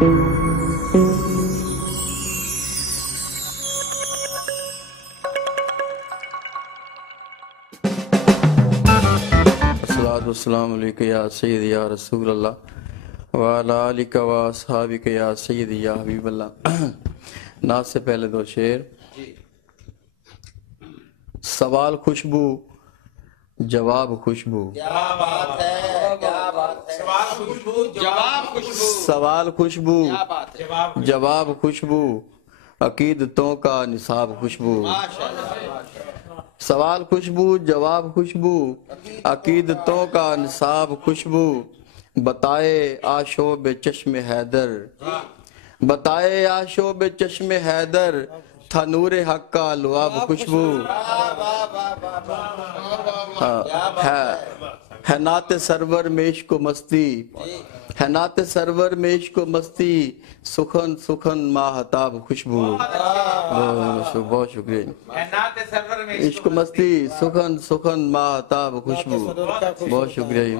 السلام علیکم یا سید یا رسول اللہ وعلی آلک و اصحابک یا سید یا حبیب اللہ۔ نعت سے پہلے دو شعر۔ سوال خوشبو، جواب خوشبو، سوال خوشبو، جواب خوشبو، عقیدتوں کا نصاب خوشبو۔ سوال خوشبو، جواب خوشبو، عقیدتوں کا نصاب خوشبو، بتائے آشوب چشم حیدر، بتائے آشوب چشم حیدر، تھا نور حق کا لعاب خوشبو۔ ہے نعت سرور میں عشق و مستی، ہے نعت سرور میں عشق و مستی، سخن سخن ماہتاب خوشبو۔ بہت شکریہ۔ عشق و مستی، سخن سخن ماہتاب خوشبو، بہت شکریہ۔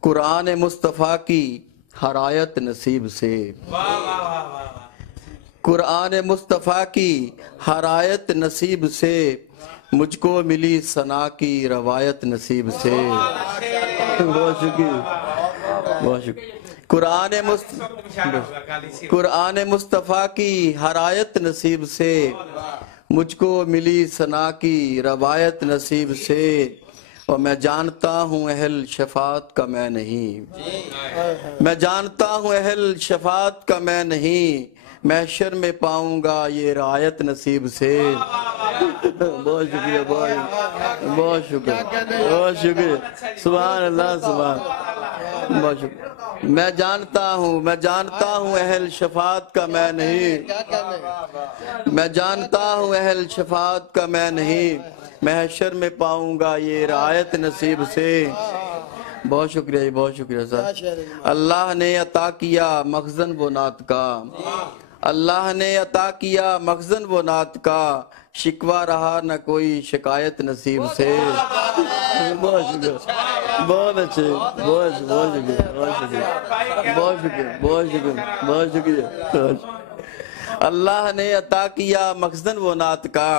قرآن مصطفیٰ کی ہر آیت نصیب سے، قرآن مصطفیٰ کی ہر آیت نصیب سے، مجھ کو ملی ثنا کی روایت نصیب سے۔ بہت شکریہ، بہت شکریہ۔ قرآن مصطفیٰ کی ہر آیت نصیب سے، مجھ کو ملی ثنا کی روایت نصیب سے، اور میں جانتا ہوں اہل شفاعت کا میں نہیں، میں جانتا ہوں اہل شفاعت کا میں نہیں، محشر میں پاؤں گا یہ رعایت نصیب سے۔ بہت شکریہ، بہت شکریہ، بہت شکریہ، سبحان اللہ، سبحان، بہت شکریہ۔ میں جانتا ہوں اہل شفاعت کا میں نہیں، میں جانتا ہوں اہل شفاعت کا میں نہیں، محشر میں پاؤں گا یہ رعایت نصیب سے۔ بہت شکریہ، بہت شکریہ صاحب۔ اللہ نے عطا کیا مخزن وہ نعت کا، اللہ نے عطا کیا مخزن وہ نعت کا، شکوہ رہا نہ کوئی شکایت نصیب سے۔ بہت شکریہ، بہت اچھے، بہت شکریہ، بہت شکریہ، بہت شکریہ، بہت شکریہ، بہت شکریہ۔ اللہ نے عطا کیا مخزن وہ نعت کا،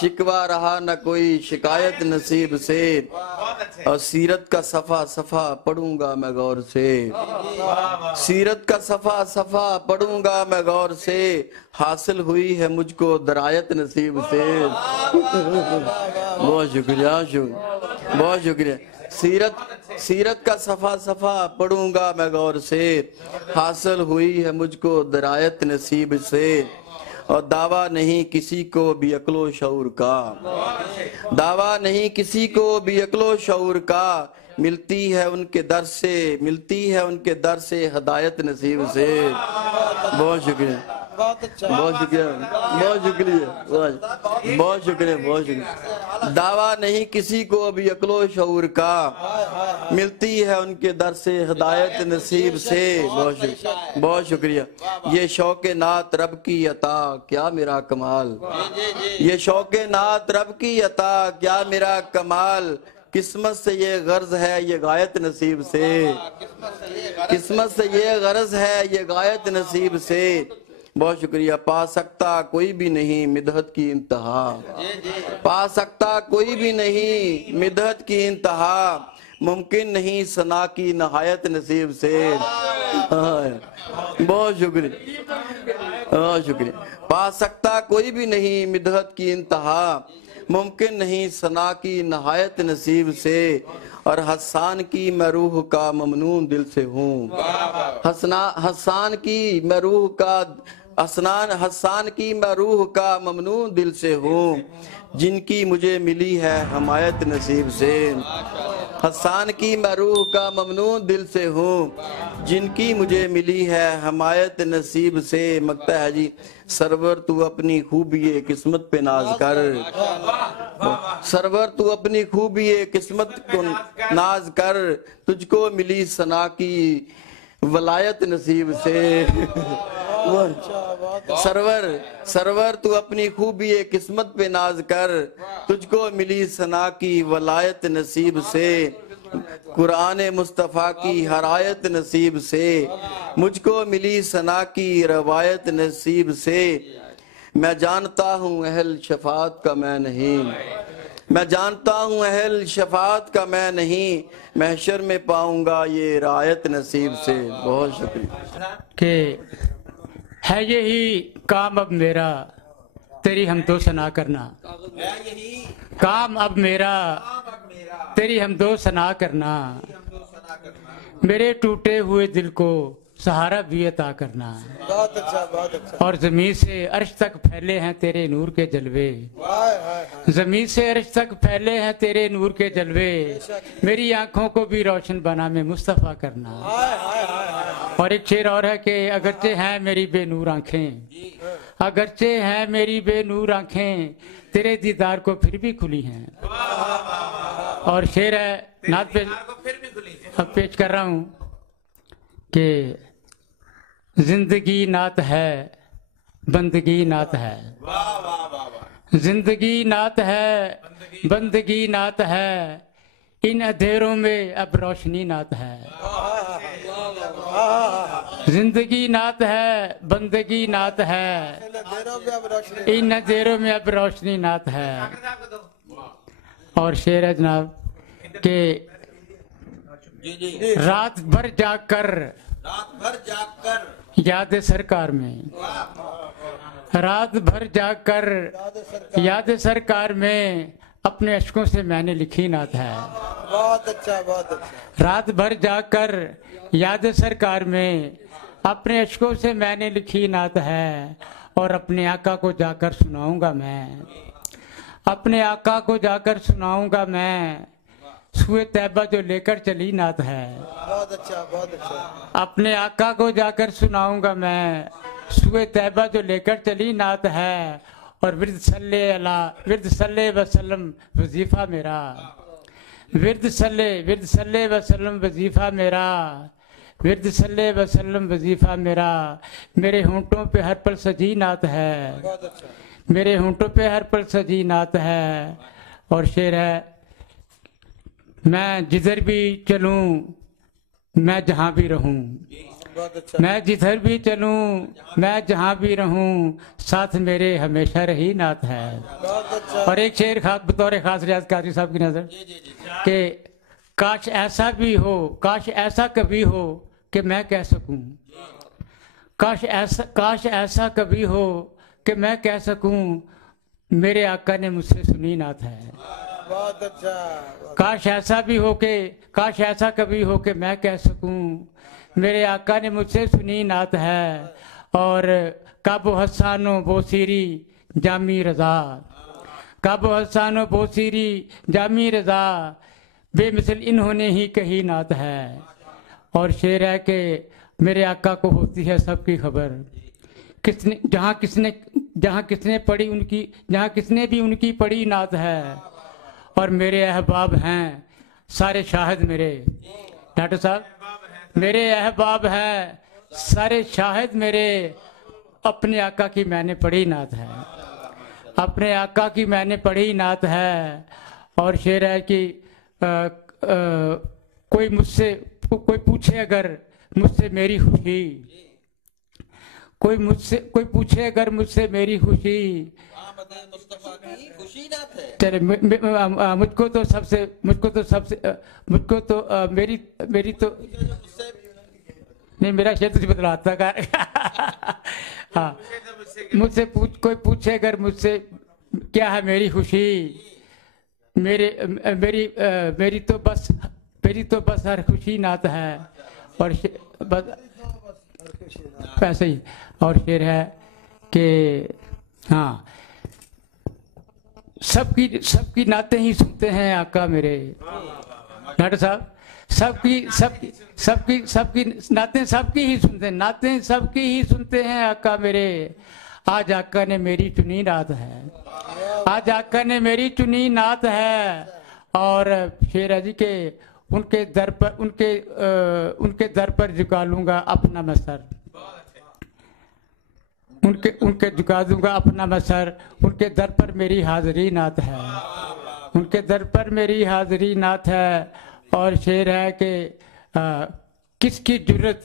شکوہ رہا نہ کوئی شکایت نصیب سے، اور سیرت کا صفحہ صفحہ پڑھوں گا میں غور سے، سیرت کا صفحہ صفحہ پڑھوں گا میں غور سے، حاصل ہوئی ہے مجھ کو درایت نصیب سے۔ بہت شکریہ، بہت شکریہ۔ سیرت کا صفحہ صفحہ پڑھوں گا میں غور سے، حاصل ہوئی ہے مجھ کو درایت نصیب سے، اور دعویٰ نہیں کسی کو بھی عقل و شعور کا، دعویٰ نہیں کسی کو بھی عقل و شعور کا، ملتی ہے ان کے در سے، ملتی ہے ان کے در سے ہدایت نصیب سے۔ بہت شکریہ، بہت شکریہ، بہت شکریہ، بہت شکریہ، بہت شکریہ۔ دعویٰ نہیں کسی کو بھی عقل و شعور کا، ملتی ہے ان کے در سے ہدایت نصیب سے۔ بہت شکریہ۔ یہ شوق نعت رب کی عطا کیا میرا کمال، یہ شوق نعت رب کی عطا کیا میرا کمال، قسمت سے یہ غرض ہے یہ غایت نصیب سے، قسمت سے یہ غرض ہے یہ غایت نصیب سے۔ بہت شکریہ۔ پا سکتا کوئی بھی نہیں مدحت کی انتہا، پا سکتا کوئی بھی نہیں مدحت کی انتہا، ممکن نہیں ثنا کی نہایت نصیب سے۔ بہت شکریہ، بہت شکریہ۔ پا سکتا کوئی بھی نہیں مدحت کی انتہا، ممکن نہیں ثنا کی نہایت نصیب سے، اور حسان کی میں روح کا ممنون دل سے ہوں، حسان کی میں روح کا حسان کی میں روح کا ممنون دل سے ہوں، جن کی مجھے ملی ہے حمایت نصیب سے۔ حسان کی میں روح کا ممنون دل سے ہوں، جن کی مجھے ملی ہے حمایت نصیب سے۔ مگتا ہے جی سرور تو اپنی خوبی قسمت پہ ناز کر، سرور تو اپنی خوبی قسمت کو ناز کر، تجھ کو ملی ثنا کی ولایت نصیب سے۔ سرور تو اپنی خوبی قسمت پہ ناز کر، تجھ کو ملی ثنا کی ولایت نصیب سے، قرآن مصطفیٰ کی ہر آیت نصیب سے، مجھ کو ملی ثنا کی روایت نصیب سے، میں جانتا ہوں اہل شفاعت کا میں نہیں، میں جانتا ہوں اہل شفاعت کا میں نہیں، محشر میں پاؤں گا یہ رعایت نصیب سے۔ بہت شکریہ۔ کہ ہے یہی کام اب میرا تیری حمد و ثنا کرنا، کام اب میرا تیری حمد و ثنا کرنا، میرے ٹوٹے ہوئے دل کو سہارا بھی عطا کرنا، بہت اچھا بہت اچھا۔ اور زمین سے عرش تک پھیلے ہیں تیرے نور کے جلوے، زمین سے عرش تک پھیلے ہیں تیرے نور کے جلوے، میری آنکھوں کو بھی روشن بنا میں مصطفیٰ کرنا۔ اور ایک شعر اور ہے کہ اگرچہ ہیں میری بے نور آنکھیں، اگرچہ ہیں میری بے نور آنکھیں، تیرے دیدار کو پھر بھی کھلی ہیں۔ اور شعر ہے نعت اب پیش کر رہا ہوں کہ زندگی نعت ہے بندگی نعت ہے، زندگی نعت ہے بندگی نعت ہے، ان اندھیروں میں اب روشنی نعت ہے، زندگی نعت ہے بندگی نعت ہے، ان اندھیروں میں اب روشنی نعت ہے۔ اور شعر ہے جناب کہ رات بھر جاگ کر یاد سرکار میں، رات بھر جاگ کر یاد سرکار میں، اپنے اشکوں سے میں نے لکھی نعت ہے۔ بہت اچھا بہت اچھا۔ رات بھر جاگ کر یاد سرکار میں، اپنے اشکوں سے میں نے لکھی نعت ہے، اور اپنے آقا کو جا کر سناؤں گا میں، اپنے آقا کو جا کر سناؤں گا میں، سوئے طیبہ جو لے کر چلی نعت ہے۔ بہت اچھا بہت اچھا۔ اپنے آقا کو جا کر سناؤں گا میں، سوئے طیبہ جو لے کر چلی نعت ہے، اور ورد صلی وسلم وظیفہ میرا، ورد صلی وسلم وظیفہ میرا، ورد صلی وسلم وظیفہ میرا، میرے ہونٹوں پہ ہر پل سجی نعت ہے، بہت اچھا۔ میرے ہونٹوں پہ ہر پل سجی نعت ہے۔ اور شعر ہے میں جدھر بھی چلوں میں جہاں بھی رہوں، بہت اچھا۔ میں جدھر بھی چلوں میں جہاں بھی رہوں، ساتھ میرے ہمیشہ رہی نعت ہے۔ بہت اچھا۔ اور ایک شعر بطور خاص ریاض قادری صاحب کی نظر کہ کاش ایسا بھی ہو، کاش ایسا کبھی ہو کہ میں کہہ سکوں، کاش ایسا کبھی ہو کہ میں کہہ سکوں، میرے آقا نے مجھ سے سنی نعت ہے۔ بہت اچھا۔ کاش ایسا بھی ہو کہ کاش ایسا کبھی ہو کہ میں کہہ سکوں، میرے آقا نے مجھ سے سنی نعت ہے۔ اور کعب و حسان و بوسیری جامی رضا، کعب و حسان و بوسیری جامی رضا، بے مثل انہوں نے ہی کہی نعت ہے۔ اور شعر ہے کہ میرے آقا کو ہوتی ہے سب کی خبر، جہاں کس نے پڑھی ان کی، جہاں کس نے بھی ان کی پڑھی نعت ہے، اور میرے احباب ہیں سارے شاہد میرے، ڈاکٹر صاحب میرے احباب ہیں سارے شاہد میرے، اپنے آقا کی میں نے پڑھی نعت ہے، اپنے آقا کی میں نے پڑھی نعت ہے۔ اور شعر ہے کہ کوئی پوچھے اگر مجھ سے میری خوشی، کوئی پوچھے اگر مجھ سے میری خوشی، چلے مجھ کو تو میری تو نہیں، میرا شعر تجھے بدلاتا کا ہاں، مجھ سے کوئی پوچھے اگر مجھ سے کیا ہے میری خوشی، میری تو بس ہر خوشی نعت ہے۔ اور بس ایسے ہی۔ اور شعر ہے کہ ہاں سب کی نعتیں ہی سنتے ہیں آقا میرے، ڈاکٹر صاحب سب کی نعتیں سب کی ہی سنتے ہیں، نعتیں سب کی ہی سنتے ہیں آقا میرے، آج آقا نے میری چنی نعت ہے، آج آقا نے میری چنی نعت ہے۔ اور شعر ہے جی کہ ان کے در پر جھکا لوں گا اپنا میں سر، ان کے جھکا دوں گا اپنا میں سر، ان کے در پر میری حاضری نعت ہے، ان کے در پر میری حاضری نعت ہے۔ اور شعر ہے کہ کس کی جرت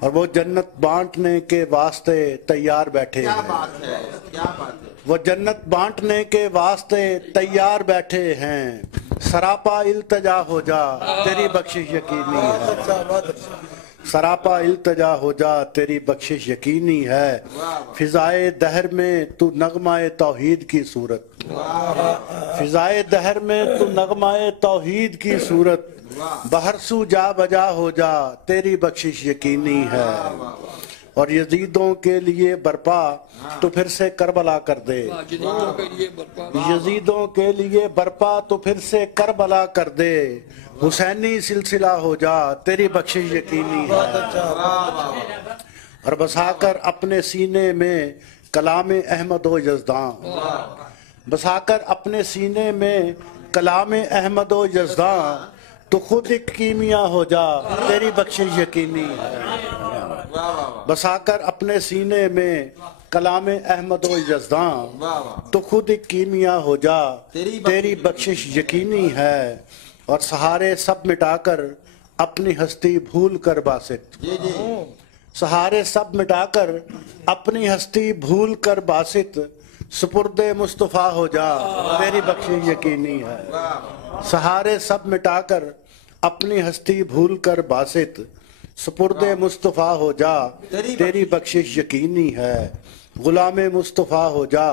اور وہ جنت بانٹنے کے واسطے تیار بیٹھے کیا ہیں بات ہے، کیا بات ہے، وہ جنت بانٹنے کے واسطے تیار بیٹھے ہیں سراپا التجا ہو جا تیری بخشش یقینی بہت ہے اچھا بہت اچھا سراپا التجا ہو جا تیری بخشش یقینی ہے فضائے دہر میں تو نغمہ توحید کی صورت فضائے دہر میں تو نغمہ توحید کی صورت بہر سو جا بجا ہو جا تیری بخشش یقینی ہے اور یزیدوں کے لیے برپا تو پھر سے کربلا کر دے یزیدوں کے لیے برپا تو پھر سے کربلا کر دے حسینی سلسلہ ہو جا تیری بخشش یقینی ہے اور بسا کر اپنے سینے میں کلام احمد و یزداں بسا کر اپنے سینے میں کلام احمد و یزداں تو خود ایک کیمیا ہو جا تیری بخشش یقینی ہے بسا کر اپنے سینے میں کلام احمد و یزداں تو خود ایک کیمیا ہو جا تیری بخشش یقینی ہے اور سہارے سب مٹا کر اپنی ہستی بھول کر باسط سہارے سب مٹا کر اپنی ہستی بھول کر باسط سپرد مصطفیٰ ہو جا تیری بخشش یقینی ہے سہارے سب مٹا کر اپنی ہستی بھول کر باسط سپرد مصطفیٰ ہو جا تیری بخشش یقینی ہے غلام مصطفیٰ ہو جا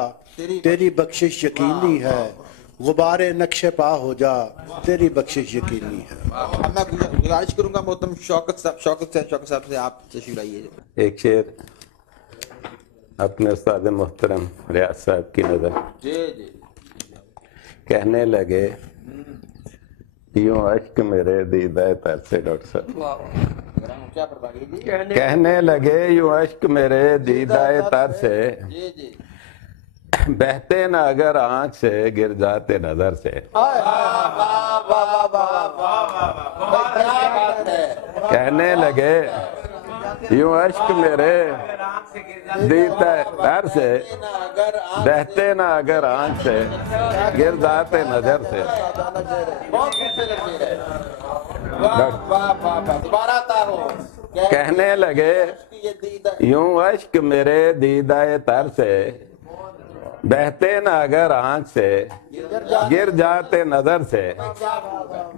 تیری بخشش یقینی ہے غبار نقش پا ہو جا تیری بخشش یقینی ہے اب میں گزارش کروں گا محترم شوکت صاحب سے آپ تشریف لائیے. ایک شعر اپنے استاد محترم ریاض صاحب کی نظر جی جی کہنے لگے یوں اشک میرے دیدہ تر سے ڈاکٹر صاحب کیا فرمائیے جی کہنے لگے یوں اشک میرے دیدہ تر سے جی جی بہتے نہ اگر آنکھ سے گر جاتے نظر سے کہنے لگے یوں اشک میرے دیدہ تر سے بہتے نہ اگر آنکھ سے گر جاتے نظر سے کہنے لگے یوں اشک میرے دیدہ تر سے بہتے نہ اگر آنکھ سے گر جاتے نظر سے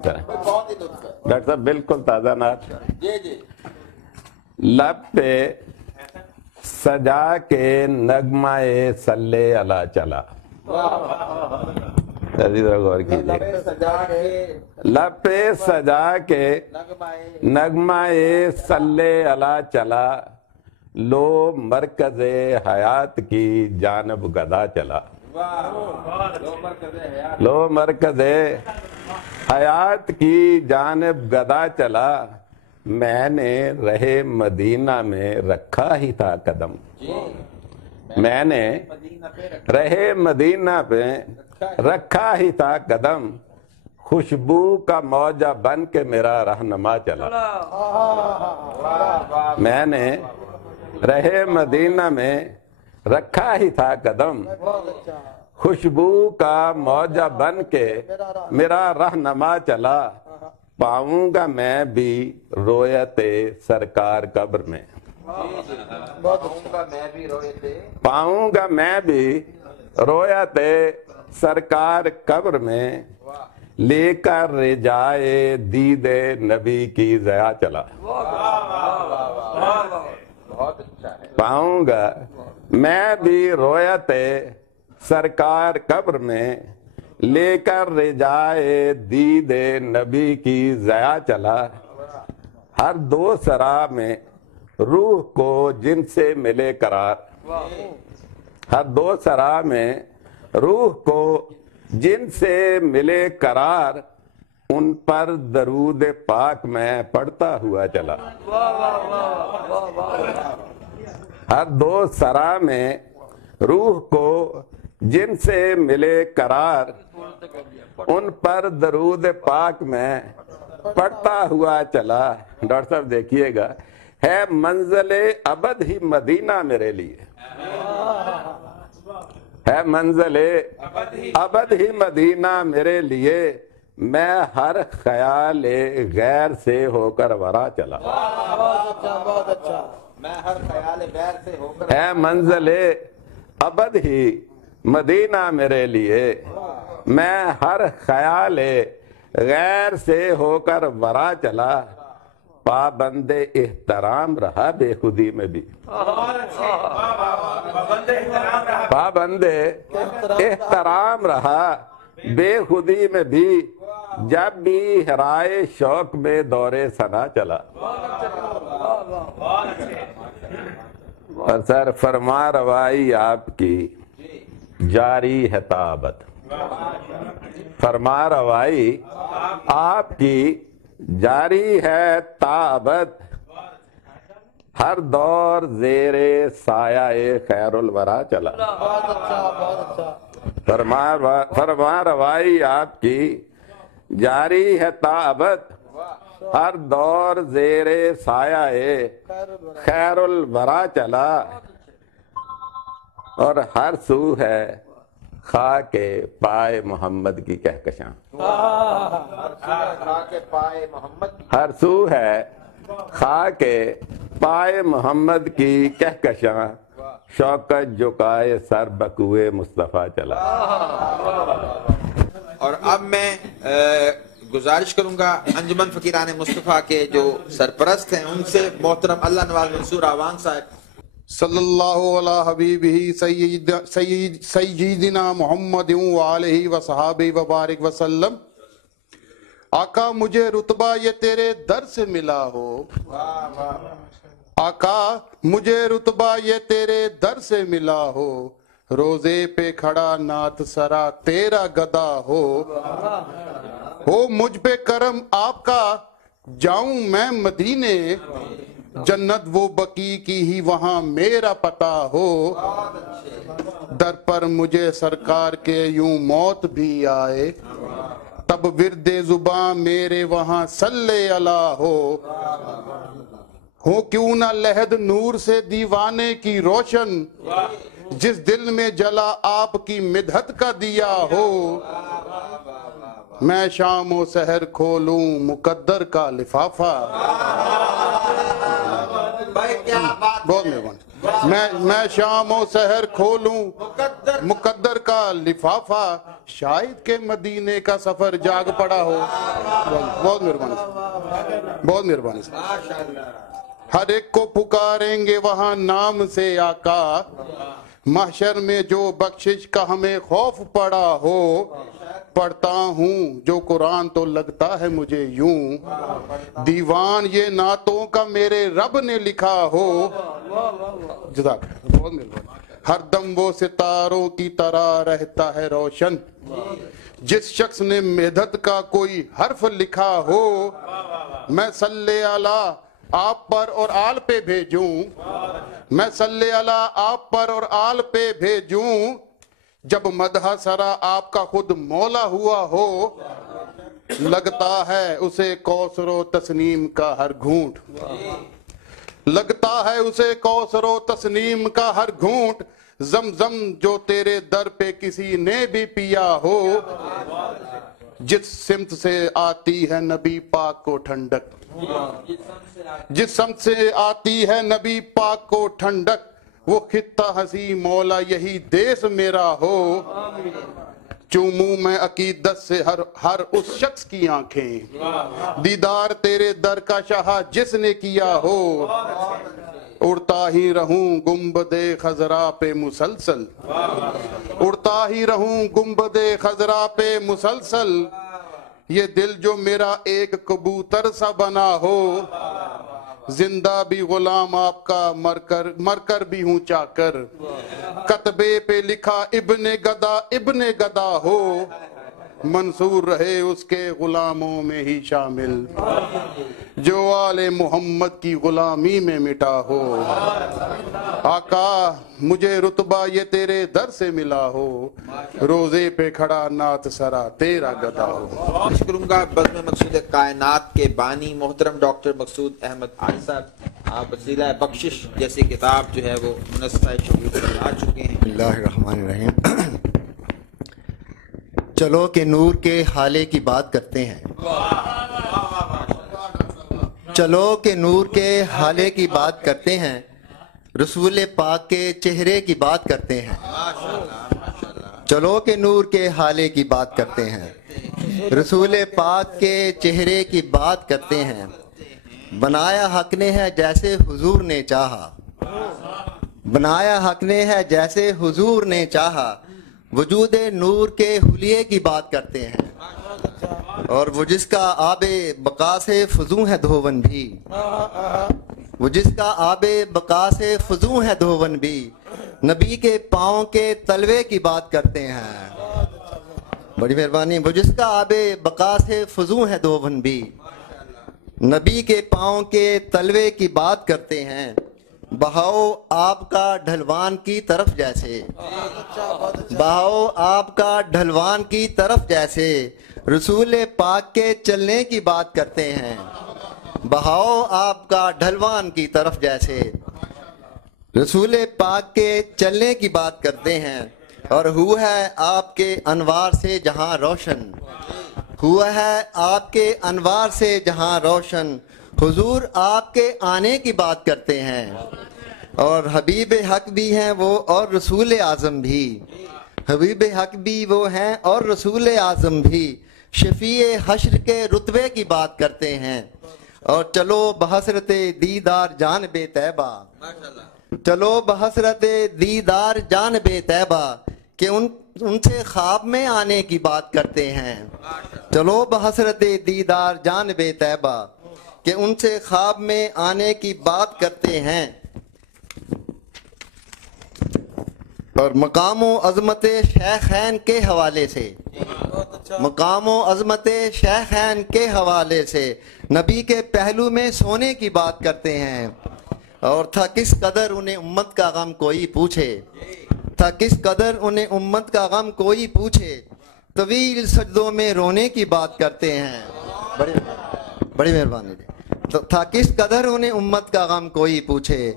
ڈاکٹر صاحب بالکل تازہ نعت لب پہ سجا کے نغمہ صلی علی چلا غور کیجیے لب پہ سجا کے نغمہ صلی علی چلا لو مرکز حیات کی جانب گدا چلا لو مرکز حیات کی جانب گدا چلا میں نے رہے مدینہ میں رکھا ہی تھا قدم میں نے رہے مدینہ پہ رکھا ہی تھا قدم خوشبو کا موجہ بن کے میرا رہنما چلا میں نے رہے مدینہ میں رکھا ہی تھا قدم خوشبو کا موجہ بن کے میرا رہنما چلا پاؤں گا میں بھی رویت سرکار قبر میں پاؤں گا میں بھی رویت سرکار قبر میں لے کر رجائے دید نبی کی ضیا چلا پاؤں گا میں بھی رویت سرکار قبر میں لے کر رجائے دید نبی کی ضیا چلا ہر دو سرا میں روح کو جن سے ملے قرار ہر دو سرا میں روح کو جن سے ملے قرار ان پر درود پاک میں پڑھتا ہوا چلا ہر دو سرا میں روح کو جن سے ملے قرار ان پر درود پاک میں پڑھتا ہوا چلا ڈاکٹر صاحب دیکھیے گا ہے منزل ابد ہی مدینہ میرے لیے ہے منزل ابد ہی مدینہ میرے لیے میں ہر خیال غیر سے ہو کر ورا چلا. بہت اچھا بہت اچھا. میں ہر خیال غیر سے ہو کر اے منزل ابد ہی مدینہ میرے لیے، میں ہر خیال غیر سے ہو کر ورا چلا، پابند احترام رہا بے خودی میں بھی. پابند احترام رہا بے خودی میں بھی، جب بھی ہرائے شوق میں دورے ثنا چلا. اور سر فرما روائی آپ کی جاری ہے تا ابد. فرما روائی آپ کی جاری ہے تا ابد، ہر دور زیر سایہ خیر الورا چلا. بہت اچھا بہت اچھا. فرما روائی آپ کی جاری ہے تا ابد، ہر دور زیر سایہ خیر الورا چلا. اور ہر سو ہے خاک پائے محمد کی کہکشاں. پائے محمد ہر سو ہے خاک پائے محمد کی کہکشاں، شوکت جھکائے سر بکوئے مصطفیٰ چلا. اور اب میں گزارش کروں گا انجمن فقیران مصطفیٰ کے جو سرپرست ہیں ان سے محترم اللہ نواز منصور آوان صاحب. صلی اللہ علی حبیبہ سیدنا محمد وآلہ وصحابہ وبارک وسلم. آقا مجھے رتبہ یہ تیرے در سے ملا ہو، آقا مجھے رتبہ یہ تیرے در سے ملا ہو، روزے پہ کھڑا نعت سرا تیرا گدا ہو مجھ پہ کرم آپ کا جاؤں میں مدینے، جنت وہ بقی کی ہی وہاں میرا پتہ ہو. در پر مجھے سرکار کے یوں موت بھی آئے، تب ورد زباں میرے وہاں صلی اللہ ہو کیوں نہ لہد نور سے دیوانے کی روشن، جس دل میں جلا آپ کی مدحت کا دیا ہو. میں شام و سحر کھولوں مقدر کا لفافہ. بہت مہربانی. میں شام و سحر کھولوں مقدر کا لفافہ، شاید کہ مدینے کا سفر جاگ پڑا ہو. بہت مہربانی بہت مہربانی. ہر ایک کو پکاریں گے وہاں نام سے آقا، محشر میں جو بخشش کا ہمیں خوف پڑا ہو. پڑھتا ہوں جو قرآن تو لگتا ہے مجھے یوں، دیوان یہ نعتوں کا میرے رب نے لکھا ہو. جزاک بہت مہربانی. ہر دم وہ ستاروں کی طرح رہتا ہے روشن، جس شخص نے مدحت کا کوئی حرف لکھا ہو. میں صلی اللہ آپ پر اور آل پہ بھیجوں، میں صلی اللہ آپ پر اور آل پہ بھیجوں، جب مدح سرا آپ کا خود مولا ہوا ہو. لگتا ہے اسے کوثر و تسنیم کا ہر گھونٹ، لگتا ہے اسے کوثر و تسنیم کا ہر گھونٹ، زمزم جو تیرے در پہ کسی نے بھی پیا ہو. جس سمت سے آتی ہے نبی پاک کو ٹھنڈک، جس سمت سے آتی ہے نبی پاک کو ٹھنڈک، وہ خطہ ہنسی مولا یہی دیس میرا ہو. چوموں میں عقیدت سے ہر اس شخص کی آنکھیں، دیدار تیرے در کا شاہ جس نے کیا ہو. اڑتا ہی رہوں گنبد خضرا پہ مسلسل، اڑتا ہی رہوں گنبد خضرا پہ مسلسل، یہ دل جو میرا ایک کبوتر سا بنا ہو. زندہ بھی غلام آپ کا مر کر بھی ہوں چاکر، کتبے پہ لکھا ابن گدا ہو. منصور رہے اس کے غلاموں میں ہی شامل، جو آل محمد کی غلامی میں مٹا ہو. آقا مجھے رتبہ یہ تیرے در سے ملا ہو، روزے پہ کھڑا نعت سرا تیرا گدا ہو. پیش کروں گا بزم مقصود کائنات کے بانی محترم ڈاکٹر مقصود احمد علی صاحب. آپ وسیلہ بخشش جیسی کتاب جو ہے وہ منصہ شعور سے آ چکے ہیں. اللہ الرحمن الرحیم. چلو کہ نور کے حالے کی بات کرتے ہیں، چلو کہ نور کے حالے کی بات کرتے ہیں، رسول پاک کے چہرے کی بات کرتے ہیں، چلو کہ نور کے حالے کی بات کرتے ہیں، رسول پاک کے چہرے کی بات کرتے ہیں۔ بنایا حق نے ہے جیسے حضور نے چاہا، بنایا حق نے ہے جیسے حضور نے چاہا، وجود نور کے حلیے کی بات کرتے ہیں، اور وہ جس کا آب بقا سے فزوں ہے دھوون بھی، وہ جس کا آب بقا سے فزوں ہے دھوون بھی، نبی کے پاؤں کے تلوے کی بات کرتے ہیں۔ بڑی مہربانی۔ وہ جس کا آب بقا سے فزوں ہے دھوون بھی، نبی کے پاؤں کے تلوے کی بات کرتے ہیں۔ بہاؤ آپ کا ڈھلوان کی طرف جیسے، بہاؤ آپ کا ڈھلوان کی طرف جیسے، رسول پاک کے چلنے کی بات کرتے ہیں۔ بہاؤ آپ کا ڈھلوان کی طرف جیسے، رسول پاک کے چلنے کی بات کرتے ہیں۔ اور ہوا ہے آپ کے انوار سے جہاں روشن، ہوا ہے آپ کے انوار سے جہاں روشن، حضور آپ کے آنے کی بات کرتے ہیں۔ اور حبیب حق بھی ہیں وہ اور رسول اعظم بھی، حبیب حق بھی وہ ہیں اور رسول اعظم بھی، شفیع حشر کے رتبے کی بات کرتے ہیں۔ اور چلو بحسرت دیدار جانب طیبہ، چلو بحسرت دیدار جانب طیبہ، کہ ان سے خواب میں آنے کی بات کرتے ہیں۔ چلو بحسرت دیدار جانب طیبہ، کہ ان سے خواب میں آنے کی بات کرتے ہیں۔ اور مقام و عظمت شیخین کے حوالے سے، مقام و عظمت شیخین کے حوالے سے، نبی کے پہلو میں سونے کی بات کرتے ہیں۔ اور تھا کس قدر انہیں امت کا غم کوئی پوچھے، تھا کس قدر انہیں امت کا غم کوئی پوچھے، طویل سجدوں میں رونے کی بات کرتے ہیں۔ بڑی مہربانی۔ تھا کس قدر انہیں امت کا غم کوئی پوچھے،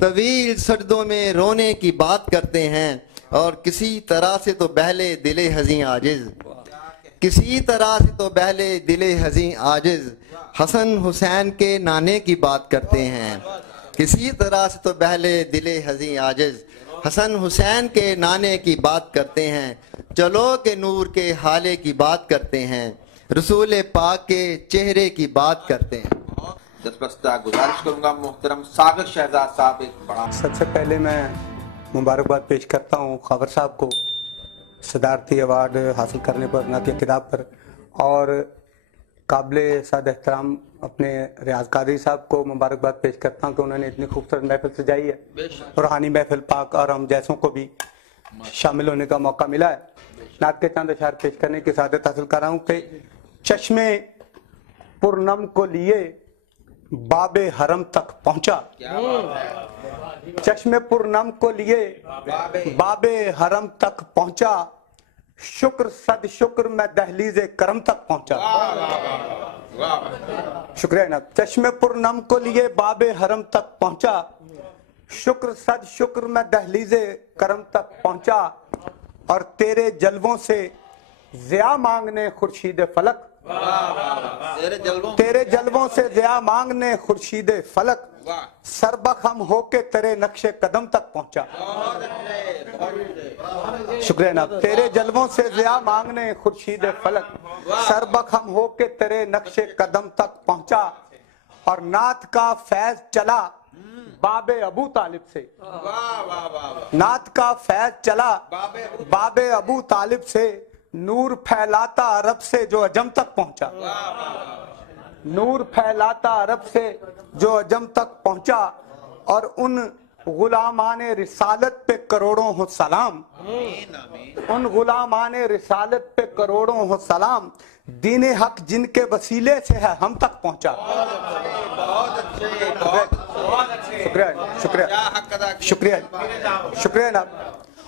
طویل سجدوں میں رونے کی بات کرتے ہیں۔ اور کسی طرح سے تو بہلے دل حزین عاجز، کسی طرح سے تو بہلے دل حزین عاجز، حسن حسین کے نانے کی بات کرتے ہیں۔ کسی طرح سے تو بہلے دل حزین عاجز، حسن حسین کے نانے کی بات کرتے ہیں۔ چلو کہ نور کے حالے کی بات کرتے ہیں، رسول پاک کے چہرے کی بات کرتے ہیں۔ دستبستہ گزارش کروں گا محترم ساغر شہزاد صاحب ایک بڑا۔ سب سے پہلے میں مبارکباد پیش کرتا ہوں خاور صاحب کو صدارتی ایوارڈ حاصل کرنے پر، نعتیہ کتاب پر، اور قابل صد احترام اپنے ریاض قادری صاحب کو مبارکباد پیش کرتا ہوں کہ انہوں نے اتنی خوبصورت محفل سجائی ہے، روحانی محفل پاک، اور ہم جیسوں کو بھی شامل ہونے کا موقع ملا ہے۔ نعت کے چند اشعار پیش کرنے کی سعادت حاصل کر رہا ہوں کہ چشمے پرنم کو لیے باب حرم تک پہنچا، چشمے پرنم کو لیے باب حرم تک پہنچا، شکر صد شکر میں دہلیز کرم تک پہنچا۔ شکریہ نا۔ چشمے پرنم کو لیے باب حرم تک پہنچا، شکر صد شکر میں دہلیز کرم تک پہنچا، اور تیرے جلووں سے ضیاء مانگنے خورشید فلک، تیرے جلووں سے ضیاء مانگنے خورشید فلک، سربخم ہو کے تیرے نقش قدم تک پہنچا۔ شکریہ نا۔ تیرے جلووں سے ضیاء مانگنے خورشید فلک، سربخم ہو کے تیرے نقش قدم تک پہنچا، اور نعت کا فیض چلا باب ابو طالب سے، نعت کا فیض چلا باب ابو طالب سے، نور پھیلاتا عرب سے جو عجم تک پہنچا، نور پھیلاتا عرب سے جو عجم تک پہنچا، اور ان غلامان رسالت پہ کروڑوں ہو سلام، ان غلامان رسالت پہ کروڑوں ہو سلام، دین حق جن کے وسیلے سے ہے ہم تک پہنچا۔ شکریہ شکریہ نا۔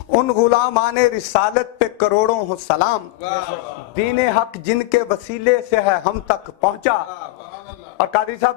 ان غلامان رسالت پہ کروڑوں ہو سلام، دین حق جن کے وسیلے سے ہے ہم تک پہنچا۔ اور قادری صاحب